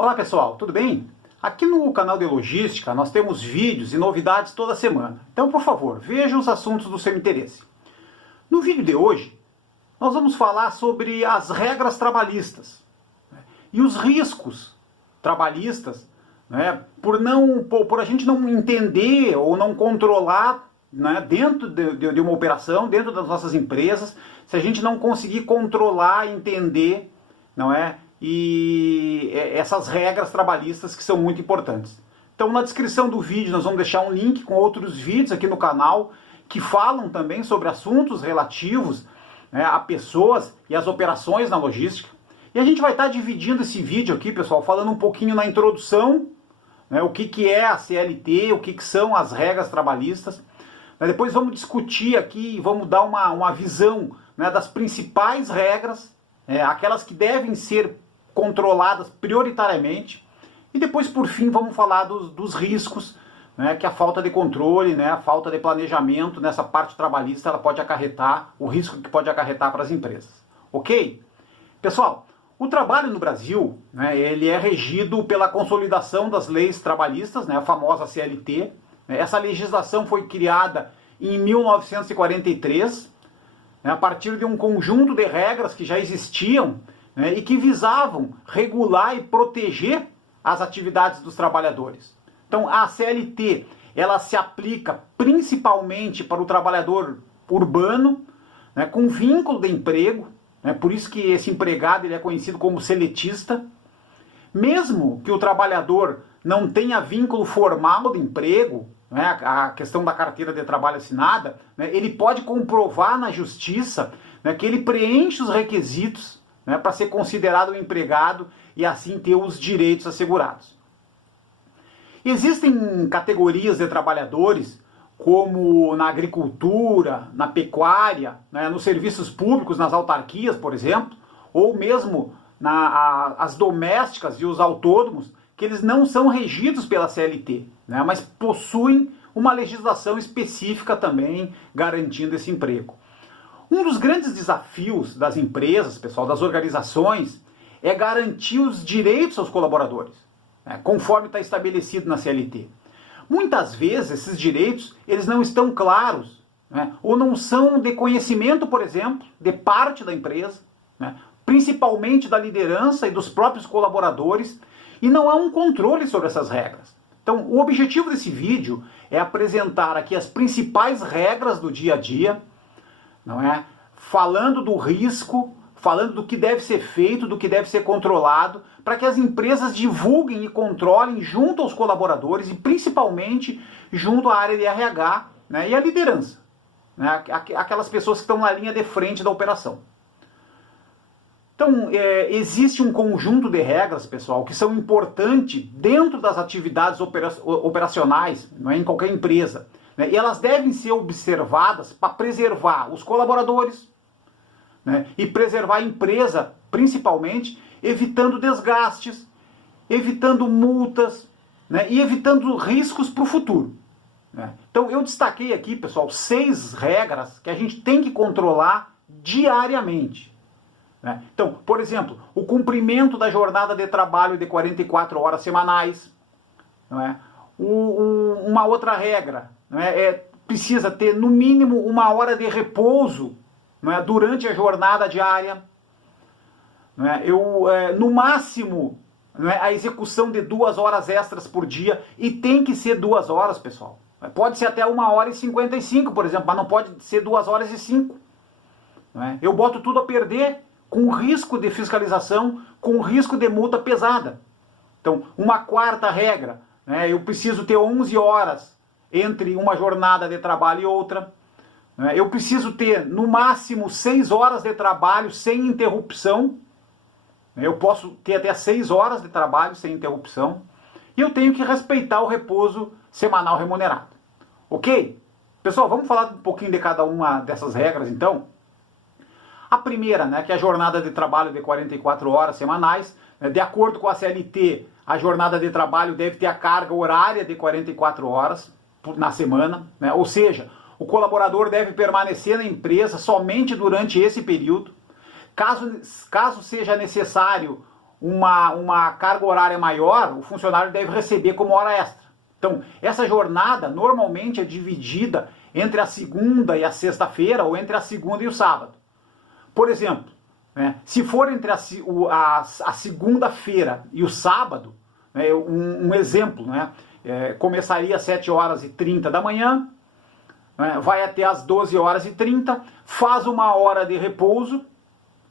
Olá pessoal, tudo bem? Aqui no canal de Logística nós temos vídeos e novidades toda semana. Então, por favor, veja os assuntos do seu interesse. No vídeo de hoje, nós vamos falar sobre as regras trabalhistas, né, e os riscos trabalhistas, né, por a gente não entender ou não controlar, né, dentro de uma operação, dentro das nossas empresas, se a gente não conseguir controlar, entender, não é? E essas regras trabalhistas que são muito importantes. Então, na descrição do vídeo nós vamos deixar um link com outros vídeos aqui no canal que falam também sobre assuntos relativos, né, a pessoas e as operações na logística. E a gente vai estar dividindo esse vídeo aqui, pessoal, falando um pouquinho na introdução, né, o que é a CLT, o que são as regras trabalhistas. Depois vamos discutir aqui e vamos dar uma visão, né, das principais regras, aquelas que devem ser controladas prioritariamente. E depois, por fim, vamos falar dos riscos, né, que a falta de controle, né, a falta de planejamento nessa parte trabalhista ela pode acarretar, o risco que pode acarretar para as empresas. Ok? Pessoal, o trabalho no Brasil, né, ele é regido pela consolidação das leis trabalhistas, né, a famosa CLT. Essa legislação foi criada em 1943, né, a partir de um conjunto de regras que já existiam, né, e que visavam regular e proteger as atividades dos trabalhadores. Então a CLT ela se aplica principalmente para o trabalhador urbano, né, com vínculo de emprego, né, por isso que esse empregado ele é conhecido como seletista. Mesmo que o trabalhador não tenha vínculo formal de emprego, né, a questão da carteira de trabalho assinada, né, ele pode comprovar na justiça, né, que ele preenche os requisitos, né, para ser considerado um empregado e assim ter os direitos assegurados. Existem categorias de trabalhadores, como na agricultura, na pecuária, né, nos serviços públicos, nas autarquias, por exemplo, ou mesmo as domésticas e os autônomos, que eles não são regidos pela CLT, né, mas possuem uma legislação específica também garantindo esse emprego. Um dos grandes desafios das empresas, pessoal, das organizações, é garantir os direitos aos colaboradores, né, conforme está estabelecido na CLT. Muitas vezes esses direitos eles não estão claros, né, ou não são de conhecimento, por exemplo, de parte da empresa, né, principalmente da liderança e dos próprios colaboradores, e não há um controle sobre essas regras. Então, o objetivo desse vídeo é apresentar aqui as principais regras do dia a dia, não é? Falando do risco, falando do que deve ser feito, do que deve ser controlado, para que as empresas divulguem e controlem junto aos colaboradores e principalmente junto à área de RH, né, e à liderança, né, aquelas pessoas que estão na linha de frente da operação. Então, existe um conjunto de regras, pessoal, que são importantes dentro das atividades operacionais, não é, em qualquer empresa. Né, e elas devem ser observadas para preservar os colaboradores, né, e preservar a empresa, principalmente, evitando desgastes, evitando multas, né, e evitando riscos para o futuro. Né. Então, eu destaquei aqui, pessoal, 6 regras que a gente tem que controlar diariamente. Né? Então, por exemplo, o cumprimento da jornada de trabalho de 44 horas semanais. Não é? Uma outra regra, não é? Precisa ter no mínimo 1 hora de repouso, não é? Durante a jornada diária. Não é? No máximo, não é? A execução de 2 horas extras por dia, e tem que ser 2 horas, pessoal. Pode ser até 1h55, por exemplo, mas não pode ser 2h05. Não é? Eu boto tudo a perder, com risco de fiscalização, com risco de multa pesada. Então, uma quarta regra, né, eu preciso ter 11 horas entre uma jornada de trabalho e outra. Né, eu preciso ter, no máximo, 6 horas de trabalho sem interrupção. Eu posso ter até 6 horas de trabalho sem interrupção. E eu tenho que respeitar o repouso semanal remunerado. Ok? Pessoal, vamos falar um pouquinho de cada uma dessas regras, então. A primeira, né, que é a jornada de trabalho de 44 horas semanais. De acordo com a CLT, a jornada de trabalho deve ter a carga horária de 44 horas na semana. Né? Ou seja, o colaborador deve permanecer na empresa somente durante esse período. Caso seja necessário uma carga horária maior, o funcionário deve receber como hora extra. Então, essa jornada normalmente é dividida entre a segunda e a sexta-feira ou entre a segunda e o sábado. Por exemplo, né, se for entre a segunda-feira e o sábado, né, um exemplo, né, começaria às 7h30 da manhã, né, vai até às 12h30, faz uma hora de repouso,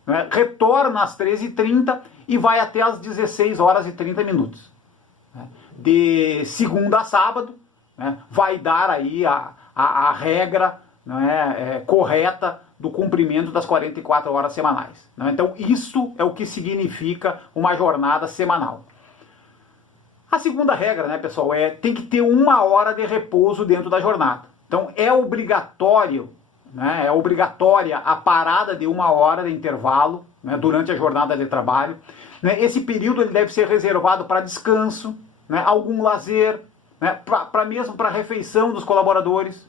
né, retorna às 13h30 e vai até às 16h30. Né, de segunda a sábado, né, vai dar aí a regra, né, correta do cumprimento das 44 horas semanais. Né? Então, isso é o que significa uma jornada semanal. A segunda regra, né, pessoal, tem que ter 1 hora de repouso dentro da jornada. Então, é obrigatório, né, é obrigatória a parada de 1 hora de intervalo, né, durante a jornada de trabalho. Né? Esse período ele deve ser reservado para descanso, né, algum lazer, né, mesmo para a refeição dos colaboradores.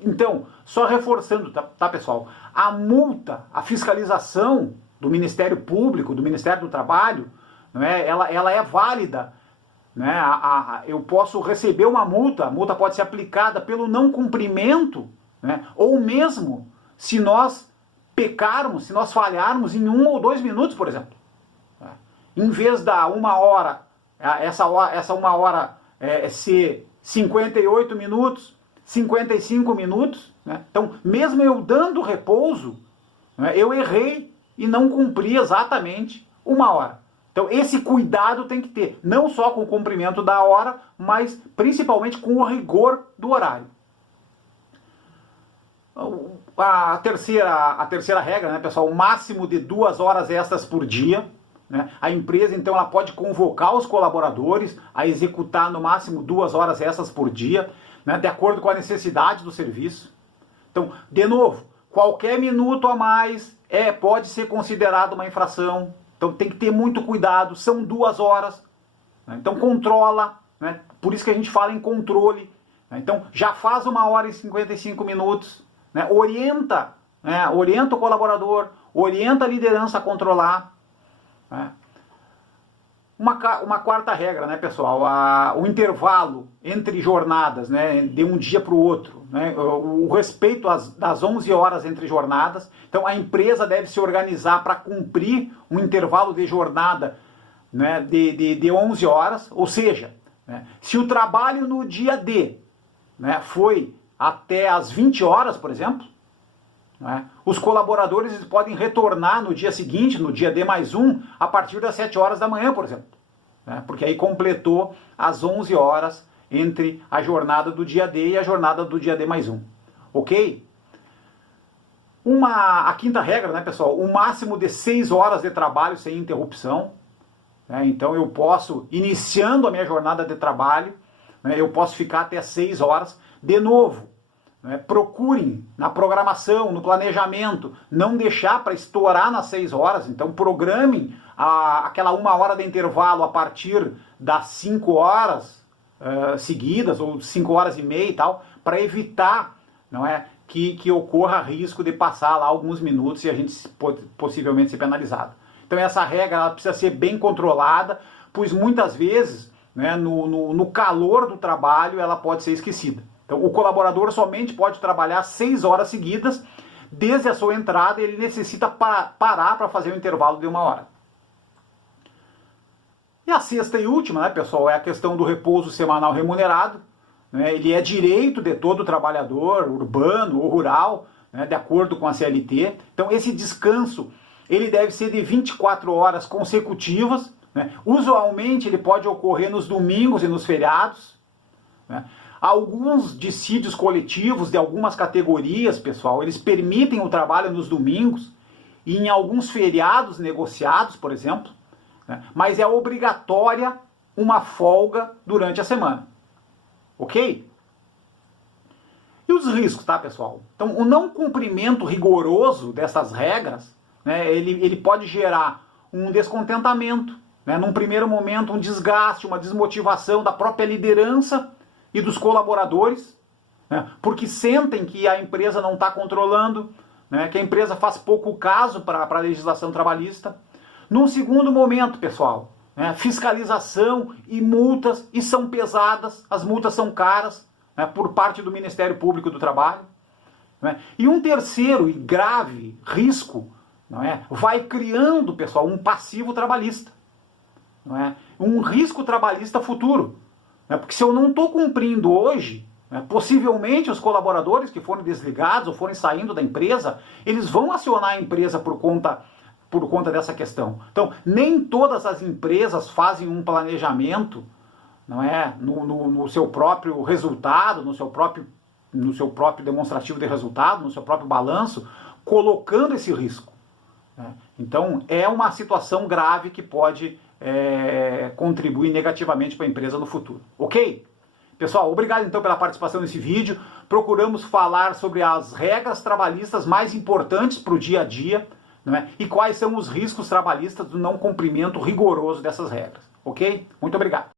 Então, só reforçando, tá, pessoal, a multa, a fiscalização do Ministério Público, do Ministério do Trabalho, né, ela é válida. Né, eu posso receber uma multa, a multa pode ser aplicada pelo não cumprimento, né, ou mesmo se nós pecarmos, se nós falharmos em 1 ou 2 minutos, por exemplo. Em vez da 1 hora, essa 1 hora ser 58 minutos, 55 minutos, né? Então, mesmo eu dando repouso, né, eu errei e não cumpri exatamente 1 hora. Então, esse cuidado tem que ter, não só com o cumprimento da hora, mas principalmente com o rigor do horário. A terceira regra, né, pessoal, o máximo de 2 horas extras por dia. Né? A empresa, então, ela pode convocar os colaboradores a executar no máximo 2 horas extras por dia, né, de acordo com a necessidade do serviço. Então, de novo, qualquer minuto a mais pode ser considerado uma infração. Então tem que ter muito cuidado, são 2 horas. Né? Então controla, né? Por isso que a gente fala em controle. Né? Então já faz 1 hora e 55 minutos. Né? Orienta o colaborador, orienta a liderança a controlar. Né? Uma quarta regra, né, pessoal? O intervalo entre jornadas, né, de um dia para o outro, né, o respeito das 11 horas entre jornadas. Então, a empresa deve se organizar para cumprir um intervalo de jornada, né, de 11 horas. Ou seja, né, se o trabalho no dia D, né, foi até as 20 horas, por exemplo, né, os colaboradores podem retornar no dia seguinte, no dia D mais 1, a partir das 7 horas da manhã, por exemplo. Né, porque aí completou as 11 horas entre a jornada do dia D e a jornada do dia D mais 1. Ok? A quinta regra, né, pessoal? O máximo de 6 horas de trabalho sem interrupção. Né, então eu posso, iniciando a minha jornada de trabalho, né, eu posso ficar até 6 horas. De novo, né, procurem na programação, no planejamento, não deixar para estourar nas 6 horas. Então programem aquela 1 hora de intervalo a partir das 5 horas seguidas, ou 5 horas e meia e tal, para evitar, não é, que ocorra risco de passar lá alguns minutos e a gente possivelmente ser penalizado. Então essa regra ela precisa ser bem controlada, pois muitas vezes, né, no calor do trabalho ela pode ser esquecida. Então o colaborador somente pode trabalhar 6 horas seguidas, desde a sua entrada ele necessita parar para fazer um intervalo de 1 hora. E a sexta e última, né, pessoal, é a questão do repouso semanal remunerado. Né, ele é direito de todo trabalhador, urbano ou rural, né, de acordo com a CLT. Então esse descanso ele deve ser de 24 horas consecutivas. Né, usualmente ele pode ocorrer nos domingos e nos feriados. Né. Alguns dissídios coletivos de algumas categorias, pessoal, eles permitem o trabalho nos domingos e em alguns feriados negociados, por exemplo. Mas é obrigatória uma folga durante a semana. Ok? E os riscos, tá, pessoal? Então, o não cumprimento rigoroso dessas regras, né, ele pode gerar um descontentamento, né, num primeiro momento um desgaste, uma desmotivação da própria liderança e dos colaboradores, né, porque sentem que a empresa não está controlando, né, que a empresa faz pouco caso para a legislação trabalhista. Num segundo momento, pessoal, né, fiscalização e multas, e são pesadas, as multas são caras, né, por parte do Ministério Público do Trabalho. Né? E um terceiro e grave risco, não é, vai criando, pessoal, um passivo trabalhista. Não é? Um risco trabalhista futuro. Né? Porque se eu não estou cumprindo hoje, né, possivelmente os colaboradores que forem desligados ou forem saindo da empresa, eles vão acionar a empresa por conta dessa questão. Então, nem todas as empresas fazem um planejamento, não é, no seu próprio resultado, no seu próprio demonstrativo de resultado, no seu próprio balanço, colocando esse risco. Né? Então, é uma situação grave que pode contribuir negativamente para a empresa no futuro. Ok? Pessoal, obrigado então pela participação nesse vídeo. Procuramos falar sobre as regras trabalhistas mais importantes para o dia a dia, não é? E quais são os riscos trabalhistas do não cumprimento rigoroso dessas regras. Ok? Muito obrigado.